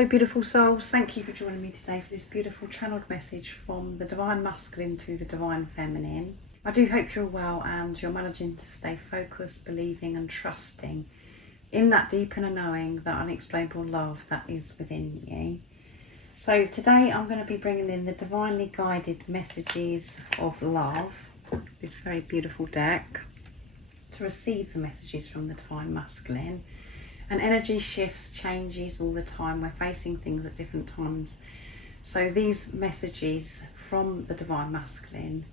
Hello beautiful souls, thank you for joining me today for this beautiful channeled message from the Divine Masculine to the Divine Feminine. I do hope you're well and you're managing to stay focused, believing and trusting in that deep inner knowing, that unexplainable love that is within you. So today I'm going to be bringing in the Divinely Guided Messages of Love, this very beautiful deck, to receive the messages from the Divine Masculine. And energy shifts, changes all the time. We're facing things at different times. So these messages from the Divine Masculine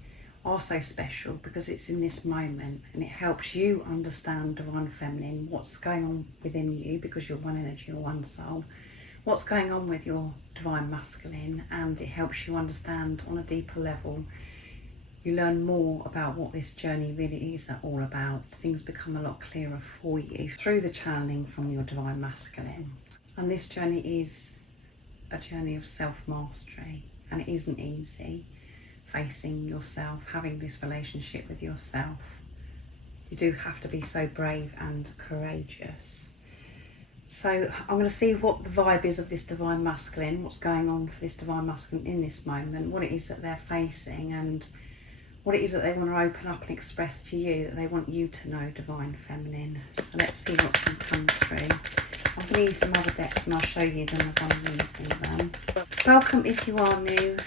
are so special because it's in this moment and it helps you understand Divine Feminine, what's going on within you, because you're one energy or one soul, what's going on with your Divine Masculine, and it helps you understand on a deeper level. You learn more about what this journey really is all about. Things become a lot clearer for you through the channeling from your Divine Masculine. And this journey is a journey of self-mastery, and it isn't easy facing yourself, having this relationship with yourself. You do have to be so brave and courageous. So I'm going to see what the vibe is of this Divine Masculine, what's going on for this Divine Masculine in this moment, what it is that they're facing, and what it is that they want to open up and express to you, that they want you to know, Divine Feminine. So let's see what's going to come through. I'm going to use some other decks and I'll show you them as I'm using them. Welcome if you are new.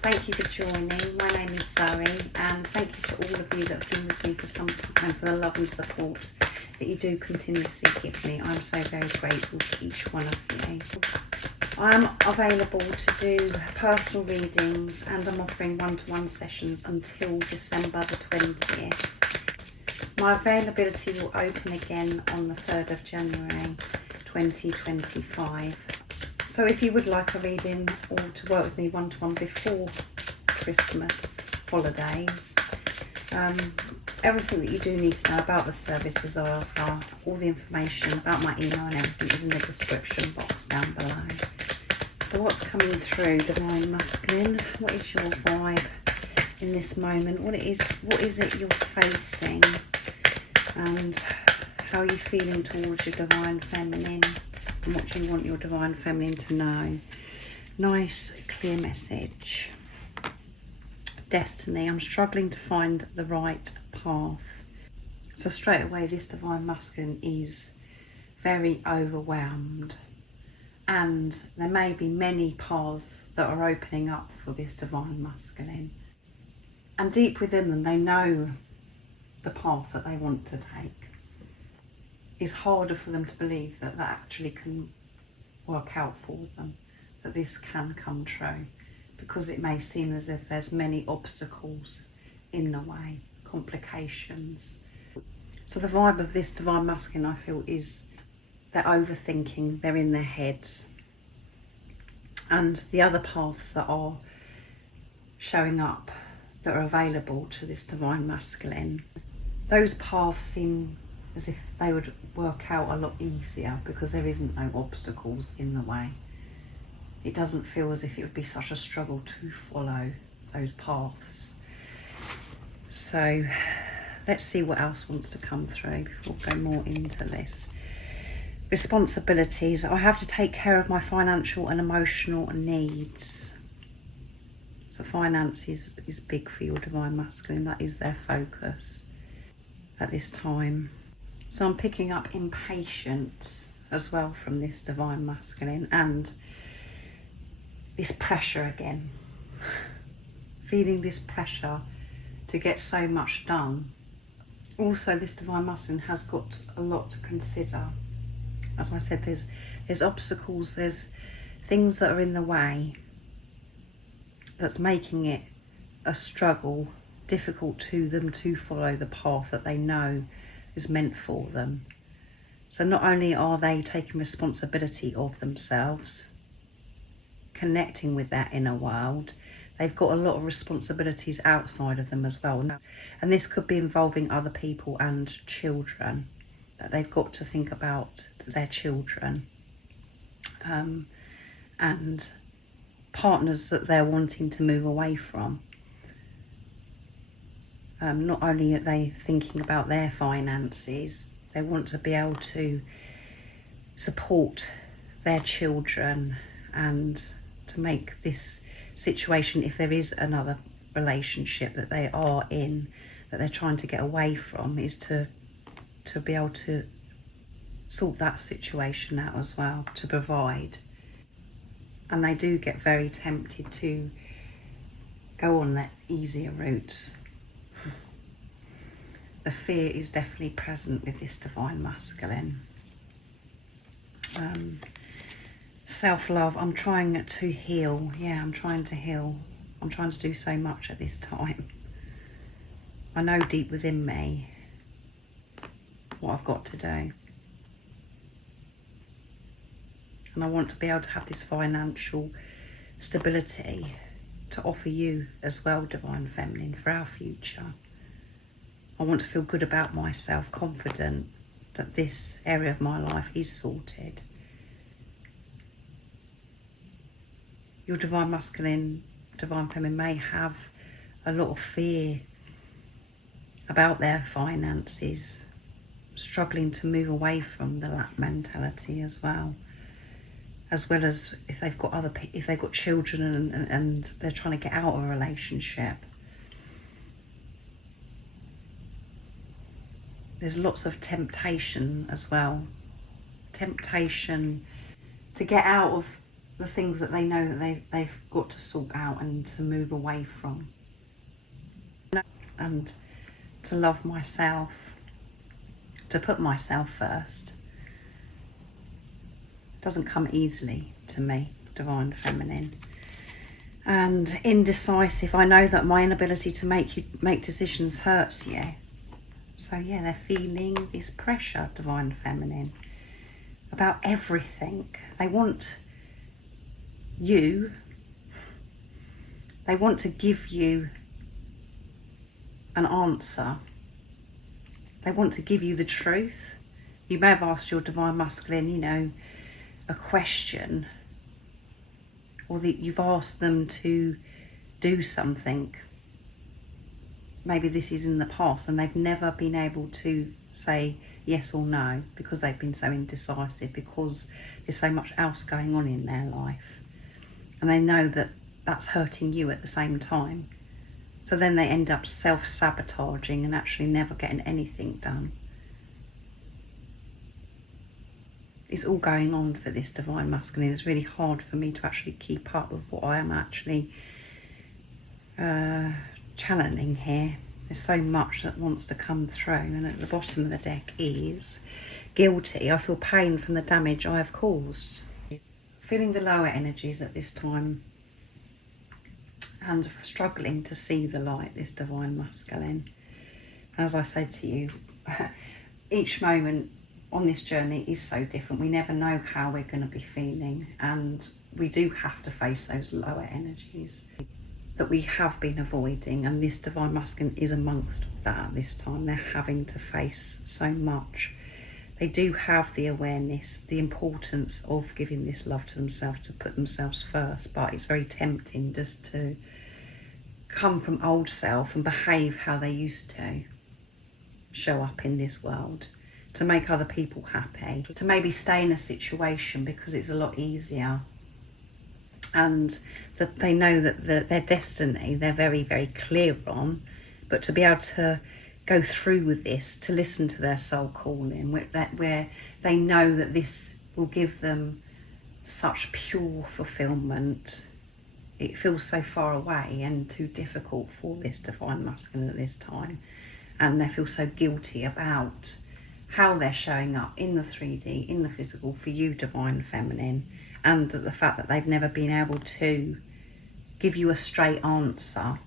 Thank you for joining. My name is Zoe, and thank you to all of you that have been with me for some time, and for the love and support that you do continuously give me. I'm so very grateful to each one of you. I am available to do personal readings, and I'm offering one-to-one sessions until December the 20th. My availability will open again on the 3rd of January 2025. So if you would like a reading or to work with me one-to-one before Christmas holidays, everything that you do need to know about the services I offer, all the information about my email and everything is in the description box down below. So what's coming through, Divine Masculine? What is your vibe in this moment? What is it you're facing? And how are you feeling towards your Divine Feminine? And what do you want your Divine Feminine to know? Nice, clear message. Destiny. I'm struggling to find the right path. So straight away, this Divine Masculine is very overwhelmed. And there may be many paths that are opening up for this Divine Masculine. And deep within them, they know the path that they want to take. It's harder for them to believe that that actually can work out for them, that this can come true, because it may seem as if there's many obstacles in the way, complications. So the vibe of this Divine Masculine, I feel, is they're overthinking, they're in their heads. And the other paths that are showing up, that are available to this Divine Masculine, those paths seem as if they would work out a lot easier because there isn't no obstacles in the way. It doesn't feel as if it would be such a struggle to follow those paths. So let's see what else wants to come through before we go more into this. Responsibilities. I have to take care of my financial and emotional needs. So finance is big for your Divine Masculine. That is their focus at this time. So I'm picking up impatience as well from this Divine Masculine, and this pressure again. Feeling this pressure to get so much done. Also, this Divine Masculine has got a lot to consider. As I said, there's obstacles, there's things that are in the way that's making it a struggle, difficult to them to follow the path that they know is meant for them. So not only are they taking responsibility of themselves, connecting with that inner world, they've got a lot of responsibilities outside of them as well. And this could be involving other people and children, that they've got to think about their children, and partners that they're wanting to move away from. Not only are they thinking about their finances, they want to be able to support their children, and to make this situation, if there is another relationship that they are in, that they're trying to get away from, is to be able to sort that situation out as well, to provide. And they do get very tempted to go on the easier routes. The fear is definitely present with this divine masculine. Self-love, I'm trying to heal. Yeah, I'm trying to heal. I'm trying to do so much at this time. I know deep within me what I've got to do. And I want to be able to have this financial stability to offer you as well, Divine Feminine, for our future. I want to feel good about myself, confident that this area of my life is sorted. Your Divine Masculine, Divine Feminine may have a lot of fear about their finances, struggling to move away from the lack mentality as well as if they've got children and they're trying to get out of a relationship. There's lots of temptation as well. Temptation to get out of the things that they know that they've got to sort out and to move away from. And to love myself, to put myself first. Doesn't come easily to me, Divine Feminine. And indecisive, I know that my inability to make decisions hurts you. So yeah, they're feeling this pressure, Divine Feminine, about everything. They want you, they want to give you an answer. They want to give you the truth. You may have asked your Divine Masculine, a question, or that you've asked them to do something. Maybe this is in the past and they've never been able to say yes or no because they've been so indecisive, because there's so much else going on in their life. And they know that that's hurting you at the same time. So then they end up self-sabotaging and actually never getting anything done. It's all going on for this Divine Masculine. It's really hard for me to actually keep up with what I am actually channeling here. There's so much that wants to come through, and at the bottom of the deck is guilty. I feel pain from the damage I have caused. Feeling the lower energies at this time and struggling to see the light, this Divine Masculine. As I said to you, each moment on this journey is so different. We never know how we're going to be feeling, and we do have to face those lower energies that we have been avoiding, and this Divine Masculine is amongst that at this time. They're having to face so much. They do have the awareness, the importance of giving this love to themselves, to put themselves first, but it's very tempting just to come from old self and behave how they used to show up in this world, to make other people happy, to maybe stay in a situation because it's a lot easier, and that they know that their destiny they're very, very clear on, but to be able to go through with this, to listen to their soul calling, where they know that this will give them such pure fulfillment. It feels so far away and too difficult for this Divine Masculine at this time, and they feel so guilty about how they're showing up in the 3D, in the physical, for you, Divine Feminine, and the fact that they've never been able to give you a straight answer.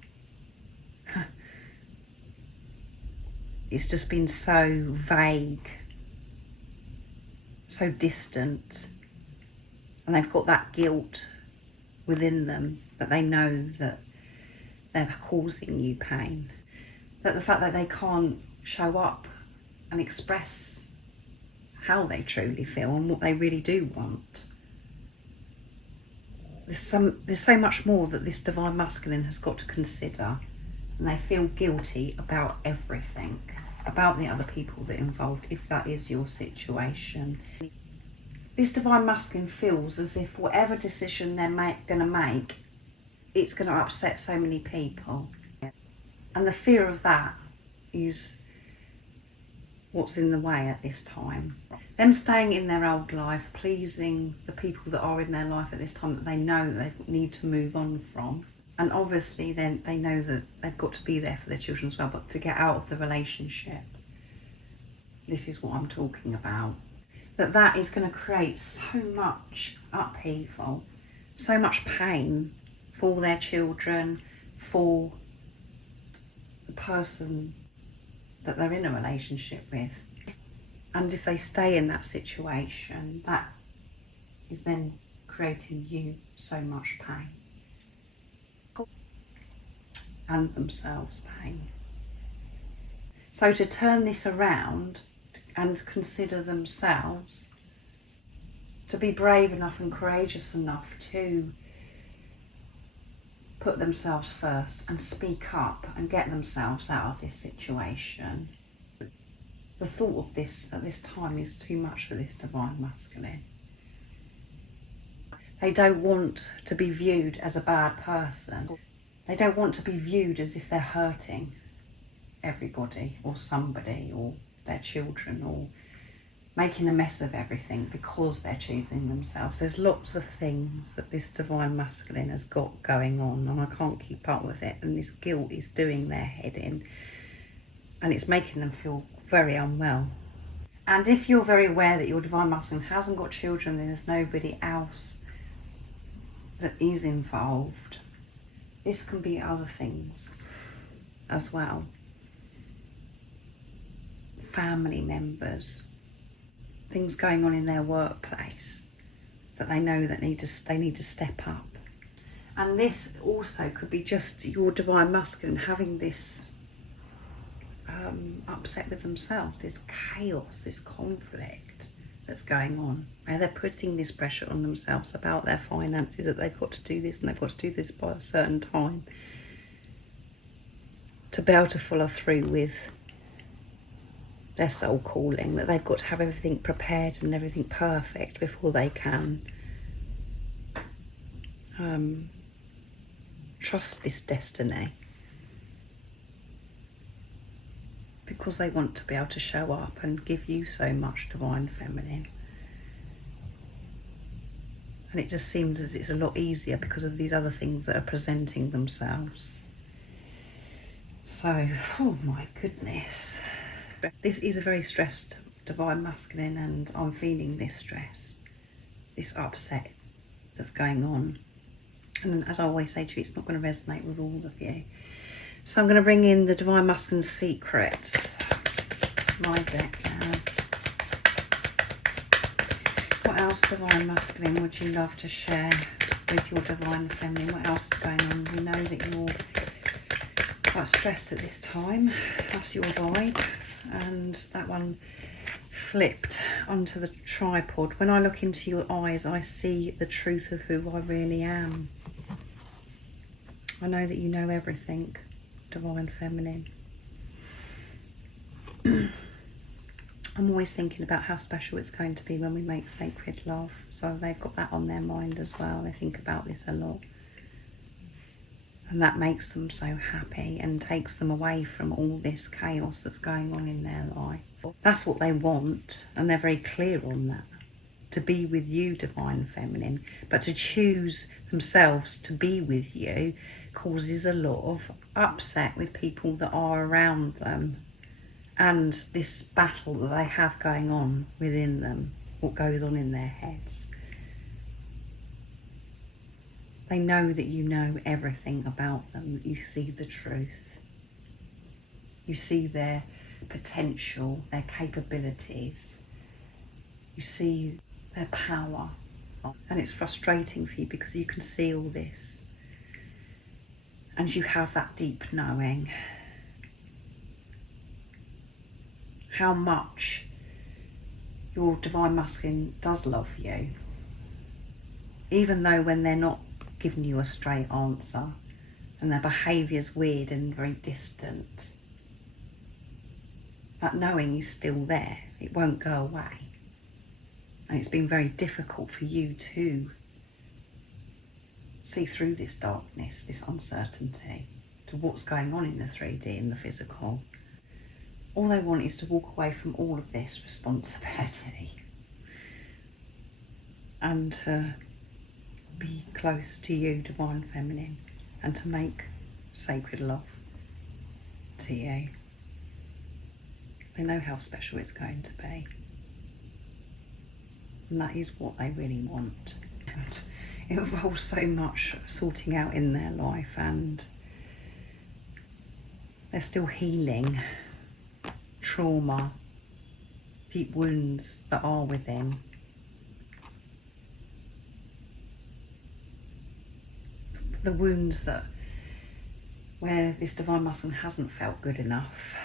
It's just been so vague, so distant, and they've got that guilt within them that they know that they're causing you pain. That the fact that they can't show up and express how they truly feel and what they really do want. There's so much more that this Divine Masculine has got to consider, and they feel guilty about everything, about the other people that are involved, if that is your situation. this divine masculine feels as if whatever decision they're going to make, it's going to upset so many people. And the fear of that is what's in the way at this time. Them staying in their old life, pleasing the people that are in their life at this time that they know that they need to move on from. And obviously then they know that they've got to be there for their children as well, but to get out of the relationship. This is what I'm talking about. That is going to create so much upheaval, so much pain for their children, for the person that they're in a relationship with. And if they stay in that situation, that is then creating you so much pain. And themselves pain. So to turn this around and consider themselves to be brave enough and courageous enough to put themselves first and speak up and get themselves out of this situation. The thought of this at this time is too much for this divine masculine. They don't want to be viewed as a bad person. They don't want to be viewed as if they're hurting everybody or somebody or their children or making a mess of everything because they're choosing themselves. There's lots of things that this divine masculine has got going on and I can't keep up with it, and this guilt is doing their head in and it's making them feel very unwell. And if you're very aware that your divine masculine hasn't got children, then there's nobody else that is involved. This can be other things as well. Family members, things going on in their workplace that they know that they need to step up. And this also could be just your divine masculine having this upset with themselves, this chaos, this conflict that's going on, where they're putting this pressure on themselves about their finances, that they've got to do this and they've got to do this by a certain time to be able to follow through with their soul calling, that they've got to have everything prepared and everything perfect before they can trust this destiny, because they want to be able to show up and give you so much divine feminine. And it just seems as it's a lot easier because of these other things that are presenting themselves. So, oh my goodness. This is a very stressed divine masculine, and I'm feeling this stress, this upset that's going on. And as I always say to you, it's not going to resonate with all of you. So I'm going to bring in the divine masculine secrets, my deck now. What else, divine masculine, would you love to share with your divine feminine? What else is going on? We know that you're quite stressed at this time. That's your vibe. And that one flipped onto the tripod. When I look into your eyes, I see the truth of who I really am. I know that you know everything, divine feminine. I'm always thinking about how special it's going to be when we make sacred love. So they've got that on their mind as well. They think about this a lot. And that makes them so happy and takes them away from all this chaos that's going on in their life. That's what they want, and they're very clear on that. To be with you, divine feminine, but to choose themselves to be with you causes a lot of upset with people that are around them, and this battle that they have going on within them, what goes on in their heads. They know that you know everything about them, that you see the truth. You see their potential, their capabilities. You see their power. And it's frustrating for you because you can see all this. And you have that deep knowing how much your divine masculine does love you. Even though when they're not giving you a straight answer and their behaviour's weird and very distant, that knowing is still there. It won't go away. And it's been very difficult for you to see through this darkness, this uncertainty, to what's going on in the 3D, in the physical. All they want is to walk away from all of this responsibility and to be close to you, Divine Feminine, and to make sacred love to you. They know how special it's going to be. And that is what they really want. And it involves so much sorting out in their life, and they're still healing trauma, deep wounds that are within. The wounds that where this Divine Masculine hasn't felt good enough,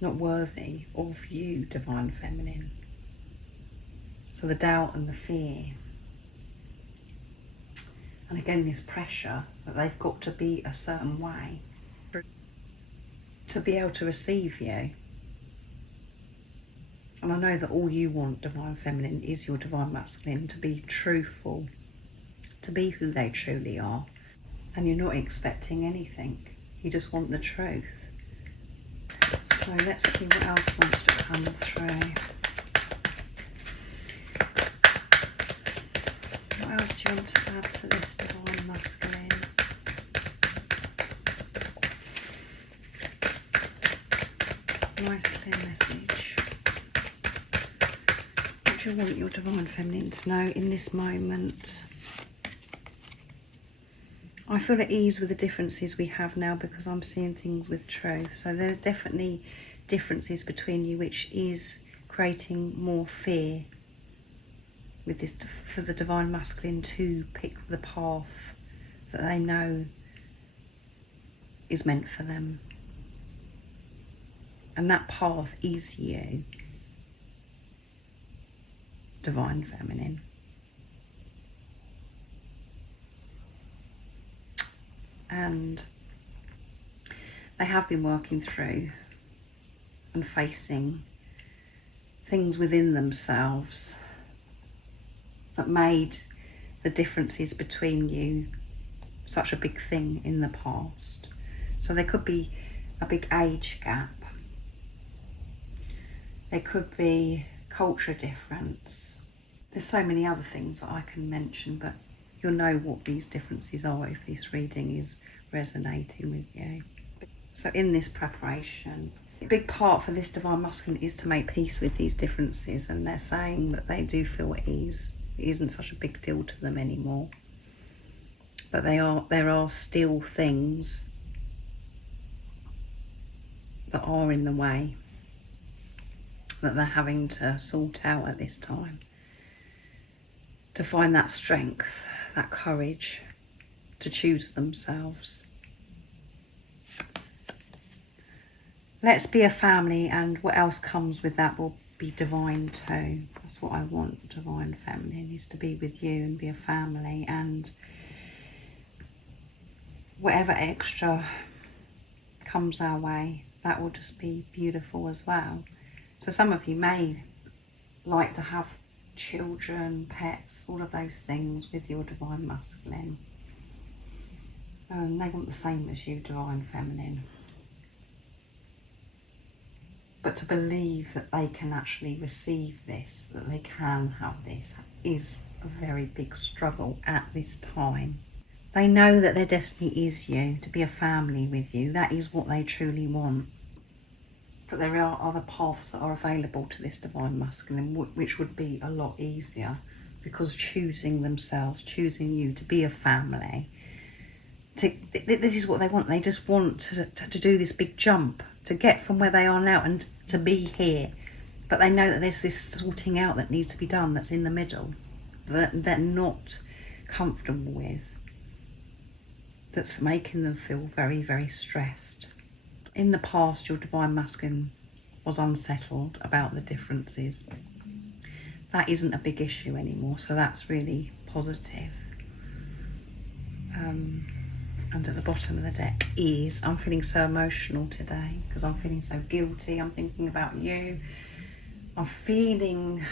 not worthy of you, Divine Feminine. So the doubt and the fear, and again this pressure that they've got to be a certain way to be able to receive you. And I know that all you want, Divine Feminine, is your Divine Masculine to be truthful, to be who they truly are. And you're not expecting anything. You just want the truth. So let's see what else wants to come through. What else do you want to add to this, Divine Masculine? Nice clear message. What do you want your Divine Feminine to know in this moment? I feel at ease with the differences we have now because I'm seeing things with truth. So there's definitely differences between you, which is creating more fear with this, for the Divine Masculine to pick the path that they know is meant for them. And that path is you, Divine Feminine. And they have been working through and facing things within themselves that made the differences between you such a big thing in the past. So there could be a big age gap. There could be culture difference. There's so many other things that I can mention, but you'll know what these differences are if this reading is resonating with you. So in this preparation, a big part for this Divine Masculine is to make peace with these differences, and they're saying that they do feel at ease. It isn't such a big deal to them anymore. But there are still things that are in the way that they're having to sort out at this time, to find that strength, that courage to choose themselves. Let's be a family, and what else comes with that will be divine too. That's what I want, Divine Feminine, is to be with you and be a family, and whatever extra comes our way, that will just be beautiful as well. So some of you may like to have children, pets, all of those things with your Divine Masculine. They want the same as you, Divine Feminine. But to believe that they can actually receive this, that they can have this, is a very big struggle at this time. They know that their destiny is you, to be a family with you. That is what they truly want. But there are other paths that are available to this Divine Masculine, which would be a lot easier, because choosing themselves, choosing you to be a family, this is what they want. They just want to do this big jump, to get from where they are now and to be here. But they know that there's this sorting out that needs to be done that's in the middle, that they're not comfortable with, that's making them feel very, very stressed. In the past, your Divine Masculine was unsettled about the differences. That isn't a big issue anymore, so that's really positive. And at the bottom of the deck is, I'm feeling so emotional today because I'm feeling so guilty. I'm thinking about you. I'm feeling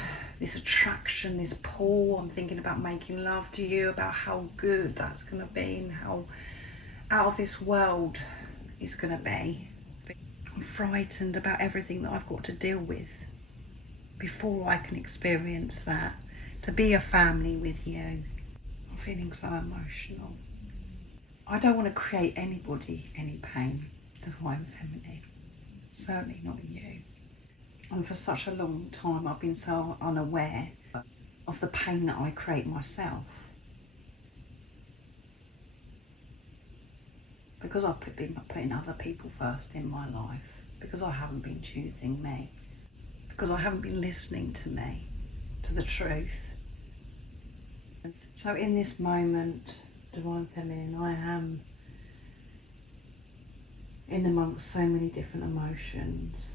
this attraction, this pull. I'm thinking about making love to you, about how good that's going to be and how out of this world it's going to be. I'm frightened about everything that I've got to deal with before I can experience that. To be a family with you. I'm feeling so emotional. I don't want to create anybody any pain, Divine Feminine. Certainly not you. And for such a long time I've been so unaware of the pain that I create myself. Because I've been putting other people first in my life. Because I haven't been choosing me. Because I haven't been listening to me, to the truth. So in this moment, Divine Feminine, I am in amongst so many different emotions,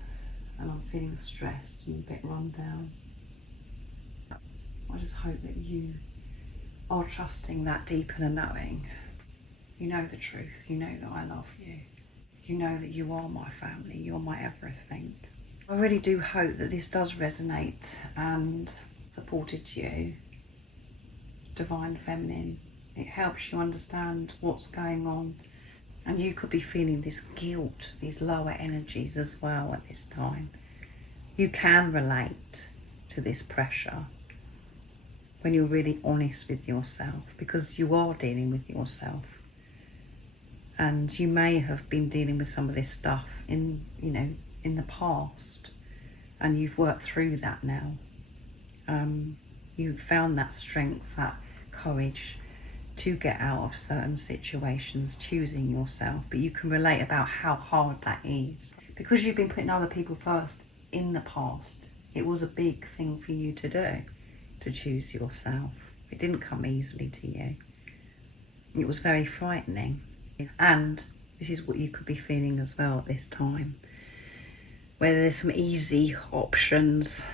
and I'm feeling stressed and a bit run down. I just hope that you are trusting that deep inner knowing. You know the truth, you know that I love you. You know that you are my family, you're my everything. I really do hope that this does resonate and supported you, Divine Feminine. It helps you understand what's going on. And you could be feeling this guilt, these lower energies as well at this time. You can relate to this pressure when you're really honest with yourself, because you are dealing with yourself. And you may have been dealing with some of this stuff in the past, and you've worked through that now. You've found that strength, that courage to get out of certain situations, choosing yourself. But you can relate about how hard that is. Because you've been putting other people first in the past, it was a big thing for you to do, to choose yourself. It didn't come easily to you. It was very frightening. And this is what you could be feeling as well at this time, where there's some easy options,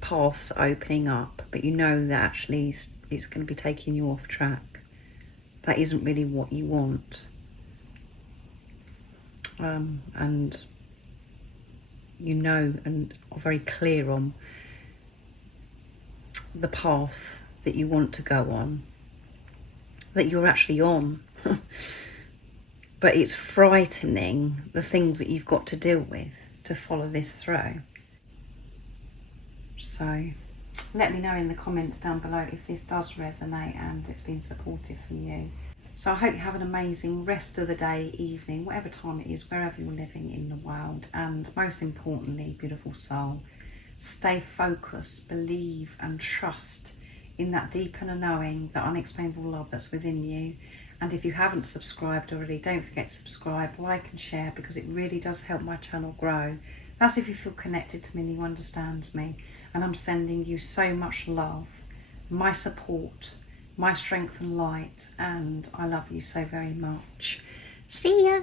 paths opening up, but you know that actually it's going to be taking you off track. That isn't really what you want. And you know and are very clear on the path that you want to go on, that you're actually on. But it's frightening, the things that you've got to deal with to follow this through. So let me know in the comments down below if this does resonate and it's been supportive for you. So I hope you have an amazing rest of the day, evening, whatever time it is, wherever you're living in the world. And most importantly, beautiful soul, stay focused, believe and trust in that deep inner knowing, that unexplainable love that's within you. And if you haven't subscribed already, don't forget to subscribe, like and share, because it really does help my channel grow. That's if you feel connected to me and you understand me. And I'm sending you so much love, my support, my strength and light. And I love you so very much. See ya.